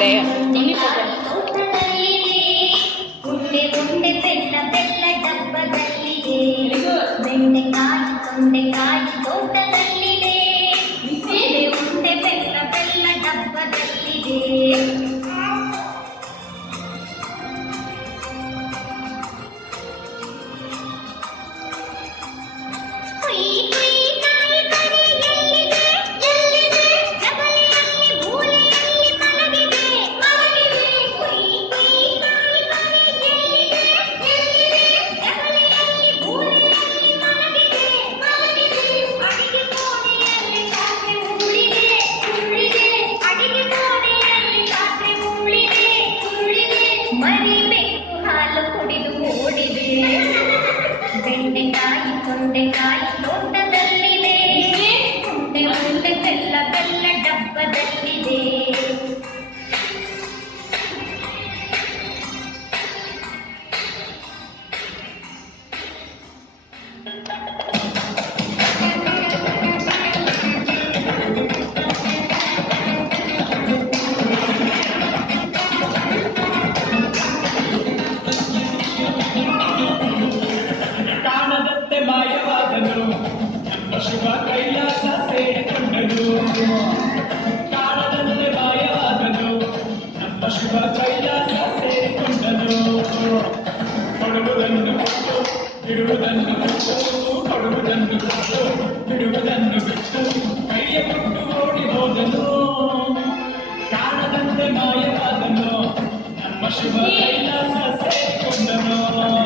ಹಾಕಿದ್ರೆ ಉಂಡೆ ಉಂಡೆ ಬೆಲ್ಲ ಬೆಲ್ಲ ಡಬ್ಬದಲ್ಲಿದೆ ಬೆಂಡೆಕಾಯಿ ತೊಂಡೆಕಾಯಿ ತೋಟದಲ್ಲಿದೆ ಉಂಡೆ ಉಂಡೆ ಬೆಲ್ಲ ಬೆಲ್ಲ ಡಬ್ಬದಲ್ಲಿದೆ ಬೆಂಡೆಕಾಯಿ ತೊಂಡೆಕಾಯಿ ತೋಟದಲ್ಲಿದೆ ಉಂಡೆ ಉಂಡೆ ಬೆಲ್ಲ ಬೆಲ್ಲ ಡಬ್ಬದಲ್ಲಿದೆ ಶಿವ ಕೈಲಾಸ ಸೇರಿಕೊಂಡನು ಕಾಣದಂತೆ ಮಾಯವಾದನು ನಮ್ಮ ಶಿವ ಕೈಲಾಸ ಸೇರಿಕೊಂಡನು ಕೊಡುವುದನ್ನು ಕೊಟ್ಟು ಬಿಡುವುದನ್ನು ಬಿಟ್ಟು ಕೊಡುವುದನ್ನು ಕೊಟ್ಟು ಬಿಡುವುದನ್ನು ಬಿಟ್ಟು ಕೈಯ ಕೊಟ್ಟು ಓಡಿ ಹೋದನು ಕಾಣದಂತೆ ಮಾಯವಾದನು ನಮ್ಮ ಶಿವ ಕೈಲಾಸ ಸೇರಿಕೊಂಡನು